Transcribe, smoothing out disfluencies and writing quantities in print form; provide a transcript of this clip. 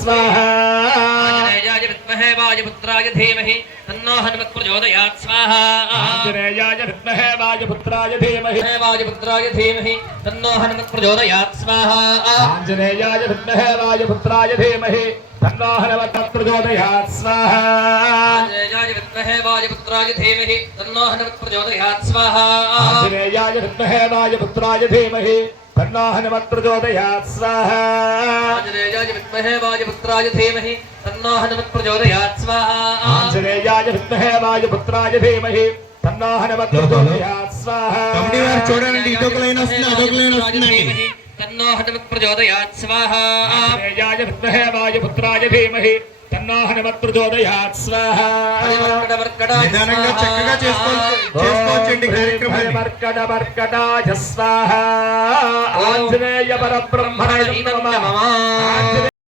स्वाहा आंजनेयाय विद्महे वायुपुत्राय धीमहि तन्नो हनुमत् प्रचोदयात् स्वाहा आंजनेयाय विद्महे वायुपुत्राय धीमहि वायुपुत्राय धीमहि तन्नो हनुमत् प्रचोदयात् स्वाहा आंजनेयाय विद्महे वायुपुत्राय धीमहि तन्नो हनुमत् प्रचोदयात् स्वाहा आंजनेयाय विद्महे वायुपुत्राय धीमहि तन्नो हनुमत् प्रचोदयात् स्वाहा आंजनेयाय विद्महे वायुपुत्राय धीमहि तन्नो हनुमत् प्रचोदयात् स्वाहा आंजनेयाय विद्महे वायुपुत्राय धीमहि तन्नो हनुमत् प्रचोदयात् स्वाहा आंजनेयाय विद्महे वायुपुत्राय धीमहि तन्नो हनुमत् प्रचोदयात् स्वाहा కమిటీ వారు చూడండి ఇదొక లైన్ వస్తుంది అదొక లైన్ వస్తుందండి तन्नो हनुमत् प्रचोदयात् स्वाहा आंजनेयाय विद्महे वायुपुत्राय धीमहि तन्नो हनुमत् प्रचोदयात् स्वाहा నిదానంగా చక్కగా చేసుకోవచ్చండి కార్యక్రమాన్ని मर्कटाय स्वाहा आंजनेय परब्रह्मणे नमः।